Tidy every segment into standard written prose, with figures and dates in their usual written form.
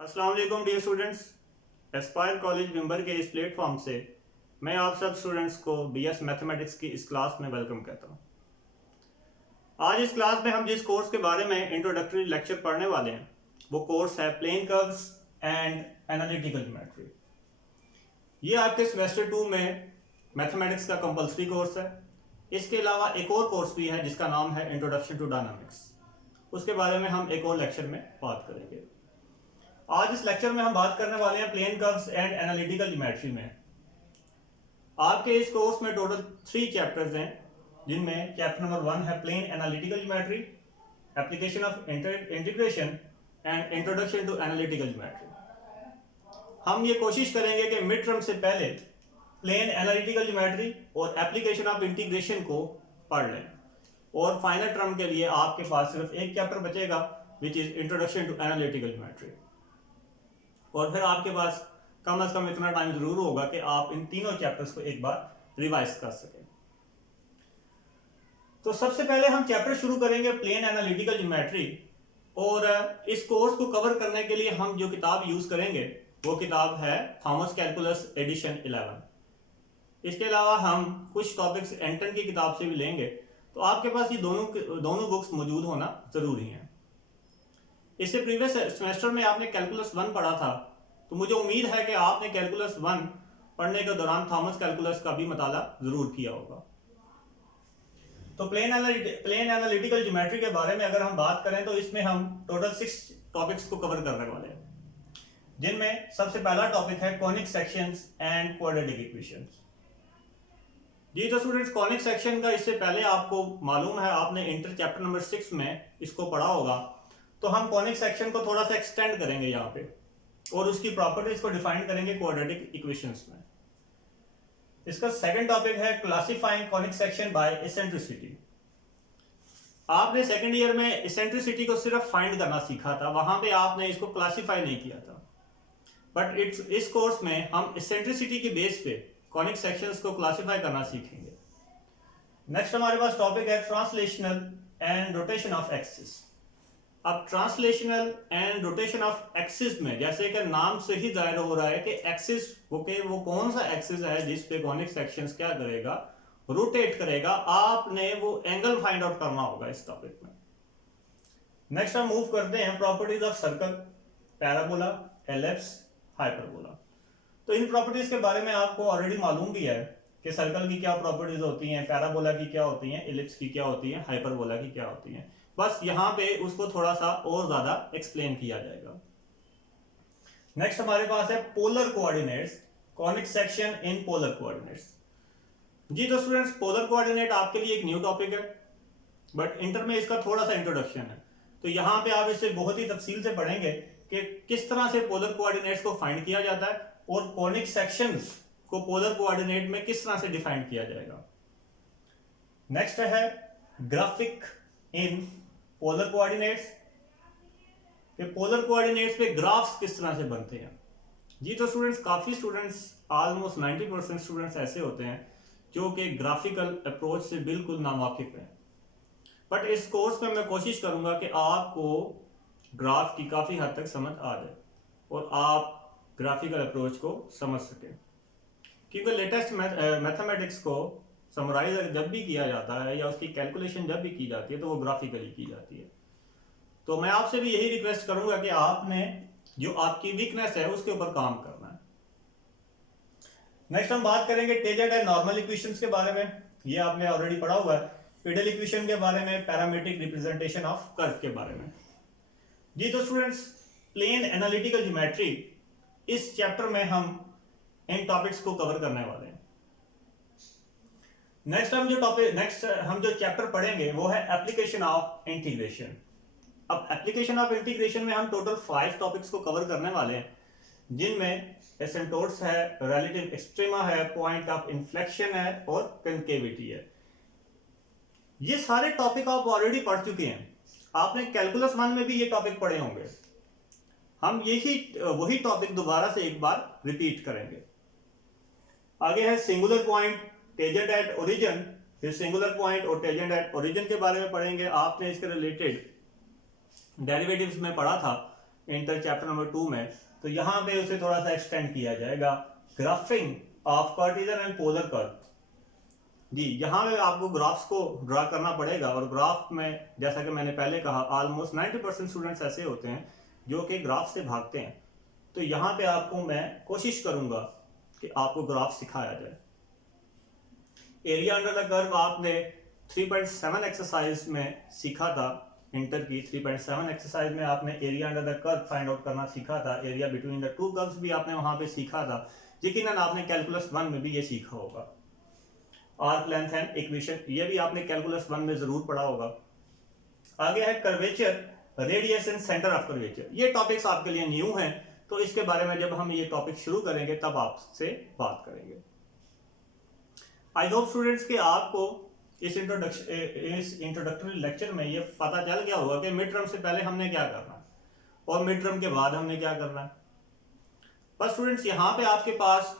अस्सलाम वालेकुम dear students. Aspire College member के इस प्लेटफॉर्म से मैं आप सब स्टूडेंट्स को बीएस मैथमेटिक्स की इस क्लास में वेलकम कहता हूँ। आज इस क्लास में हम जिस कोर्स के बारे में इंट्रोडक्टरी लेक्चर पढ़ने वाले हैं वो कोर्स है plane curves and analytical geometry. ये आपके सेमेस्टर 2 में मैथमेटिक्स का कंपलसरी कोर्स है। इसके अलावा एक और कोर्स भी है जिसका नाम है इंट्रोडक्शन टू डायनामिक्स। उसके बारे में हम एक और लेक्चर में बात करेंगे। आज इस लेक्चर में हम बात करने वाले हैं plane curves and analytical geometry में। आपके इस कोर्स में टोटल 3 चैप्टर्स हैं, जिनमें चैप्टर नंबर 1 है plane analytical geometry, application of integration and introduction to analytical geometry. हम ये कोशिश करेंगे कि मिड टर्म से पहले प्लेन एनालिटिकल ज्योमेट्री और एप्लीकेशन ऑफ इंटीग्रेशन को पढ़ लें और फाइनल टर्म के लिए आपके पास सिर्फ एक चैप्टर बचेगा which is introduction to analytical geometry. और फिर आपके पास कम से कम इतना टाइम जरूर होगा कि आप इन तीनों चैप्टर्स को एक बार रिवाइज कर सकें। तो सबसे पहले हम चैप्टर शुरू करेंगे प्लेन एनालिटिकल ज्योमेट्री, और इस कोर्स को कवर करने के लिए हम जो किताब यूज करेंगे वो किताब है थॉमस कैलकुलस एडिशन 11। इसके अलावा हम कुछ टॉपिक्स एंटन की किताब से भी लेंगे, तो आपके पास ये दोनों बुक्स मौजूद होना जरूरी है। इससे प्रीवियस सेमेस्टर में आपने कैलकुलस 1 पढ़ा था, तो मुझे उम्मीद है कि आपने कैलकुलस 1 पढ़ने के दौरान थॉमस कैलकुलस का भी मताला जरूर किया होगा। तो प्लेन एनालिटिकल ज्योमेट्री के बारे में अगर हम बात करें तो इसमें हम टोटल 6 टॉपिक्स को कवर करने वाले हैं, जिनमें सबसे पहला टॉपिक है conic sections and quadratic equations. जी तो स्टूडेंट्स, कॉनिक सेक्शन का इससे पहले आपको मालूम है, आपने इंटर चैप्टर नंबर 6 में इसको पढ़ा होगा। तो हम कॉनिक सेक्शन को थोड़ा सा एक्सटेंड करेंगे यहाँ पे और उसकी प्रॉपर्टीज को डिफाइन करेंगे क्वाड्रेटिक इक्वेशंस में। इसका सेकंड टॉपिक है classifying conic section by eccentricity. आपने सेकंड ईयर में एसेंट्रिसिटी को सिर्फ फाइंड करना सीखा था, वहां पे आपने इसको क्लासिफाई नहीं किया था। बट इस कोर्स में हम एसेंट्रिसिटी की बेस पे कॉनिक सेक्शंस को क्लासिफाई करना सीखेंगे। नेक्स्ट हमारे पास टॉपिक है translational and rotation of axis. अब translational and rotation of axis में जैसे कि नाम से ही जाहिर हो रहा है कि एक्सिस वो कौन सा एक्सिस है जिस पे कॉनिक सेक्शंस क्या करेगा, रोटेट करेगा। आपने वो एंगल फाइंड आउट करना होगा इस टॉपिक में। नेक्स्ट हम मूव करते हैं properties of circle, parabola, ellipse, hyperbola. तो इन प्रॉपर्टीज के बारे में आपको ऑलरेडी मालूम भी है कि सर्कल की क्या प्रॉपर्टीज होती हैं, पैराबोला की क्या होती हैं, एलिप्स की क्या होती हैं, हाइपरबोला की क्या होती हैं। बस यहाँ पे उसको थोड़ा सा और ज्यादा एक्सप्लेन किया जाएगा। नेक्स्ट हमारे पास है polar coordinates, conic section in polar coordinates. जी तो स्टूडेंट्स, पोलर कोऑर्डिनेट आपके लिए एक न्यू टॉपिक है, बट इंटर में इसका थोड़ा सा इंट्रोडक्शन है। तो यहाँ पे आप इसे बहुत ही तफसील से पढ़ेंगे कि किस तरह से पोलर कोऑर्डिनेट्स को फाइंड किया जाता है और कॉनिक सेक्शंस को पोलर कोऑर्डिनेट में किस तरह से डिफाइन किया जाएगा। नेक्स्ट है ग्राफिक इन पोलर कोऑर्डिनेट्स, पोलर कोऑर्डिनेट्स पे ग्राफ्स किस तरह से बनते हैं। जी तो स्टूडेंट्स, काफी स्टूडेंट्स ऑलमोस्ट 90% स्टूडेंट्स ऐसे होते हैं जो कि ग्राफिकल अप्रोच से बिल्कुल नावाकिफ हैं। बट इस कोर्स में मैं कोशिश करूंगा कि आपको ग्राफ की काफी हद तक समझ आ जाए और आप ग्राफिकल अप्रोच को समझ सकें, क्योंकि लेटेस्ट मैथमेटिक्स को समराइज जब भी किया जाता है या उसकी कैलकुलेशन जब भी की जाती है तो वो ग्राफिकली की जाती है। तो मैं आपसे भी यही रिक्वेस्ट करूंगा कि आपने जो आपकी वीकनेस है उसके ऊपर काम करना है। नेक्स्ट हम बात करेंगे टेंजेंट एंड नॉर्मल इक्वेशंस के बारे में। ये आपने ऑलरेडी पढ़ा हुआ है। पीडल इक्वेशन के बारे में, पैरामीट्रिक रिप्रेजेंटेशन ऑफ कर्व के बारे में। जी तो स्टूडेंट्स, प्लेन एनालिटिकल ज्योमेट्री इस चैप्टर में हम इन टॉपिक्स को कवर करने वाले हैं। नेक्स्ट हम जो चैप्टर पढ़ेंगे वो है एप्लीकेशन ऑफ इंटीग्रेशन। अब एप्लीकेशन ऑफ इंटीग्रेशन में हम टोटल 5 टॉपिक्स को कवर करने वाले हैं, जिनमें एसिम्पटोट्स है, रिलेटिव एक्सट्रीमा है, पॉइंट ऑफ इन्फ्लेक्शन है और कनकेविटी है। ये सारे टॉपिक आप ऑलरेडी पढ़ चुके हैं, आपने कैलकुलस 1 में भी ये टॉपिक पढ़े होंगे। हम वही टॉपिक दोबारा से एक बार रिपीट करेंगे। आगे है singular point, tangent at origin. फिर सिंगुलर पॉइंट और टेंजेंट एट ओरिजिन के बारे में पढ़ेंगे। आपने इसके रिलेटेड डेरिवेटिव्स में पढ़ा था इंटर चैप्टर नंबर 2 में, तो यहाँ पे उसे थोड़ा सा एक्सटेंड किया जाएगा, graphing of Cartesian and polar curve. जी, यहाँ पे आपको ग्राफ्स को ड्रा करना पड़ेगा, और ग्राफ में जैसा कि मैंने पहले कहा ऑलमोस्ट 90% स्टूडेंट्स ऐसे होते हैं जो कि ग्राफ से भागते हैं। तो यहाँ पे आपको मैं कोशिश करूंगा कि आपको ग्राफ सिखाया जाए। एरिया अंडर द कर्व आपने 3.7 एक्सरसाइज में सीखा था, इंटर की 3.7 एक्सरसाइज में आपने area under the curve find out करना सीखा था। Area between the two curves भी आपने वहां पे सीखा था। यकीनन आपने कैलकुलस 1 में भी ये सीखा होगा। आर्क लेंथ एंड इक्वेशन, ये भी आपने कैलकुलस 1 में जरूर पढ़ा होगा। आगे है curvature, radius and centre of curvature. ये टॉपिक्स आपके लिए न्यू हैं, तो इसके बारे में जब हम ये टॉपिक शुरू करेंगे तब आपसे बात करेंगे। आई होप स्टूडेंट्स कि आपको इस इंट्रोडक्टरी लेक्चर में ये पता चल गया होगा कि मिड टर्म से पहले हमने क्या करना है और मिड टर्म के बाद हमने क्या करना है। बस स्टूडेंट्स, यहाँ पे आपके पास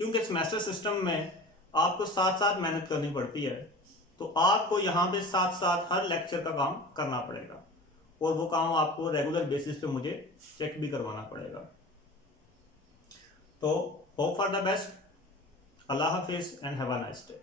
क्योंकि सेमेस्टर सिस्टम में आपको साथ साथ मेहनत करनी पड़ती है, तो आपको यहाँ पे साथ साथ हर लेक्चर का काम करना पड़ेगा, और वो काम आपको रेगुलर बेसिस पे मुझे चेक भी करवाना पड़ेगा। तो hope for the best. Allah Hafiz and have a nice day.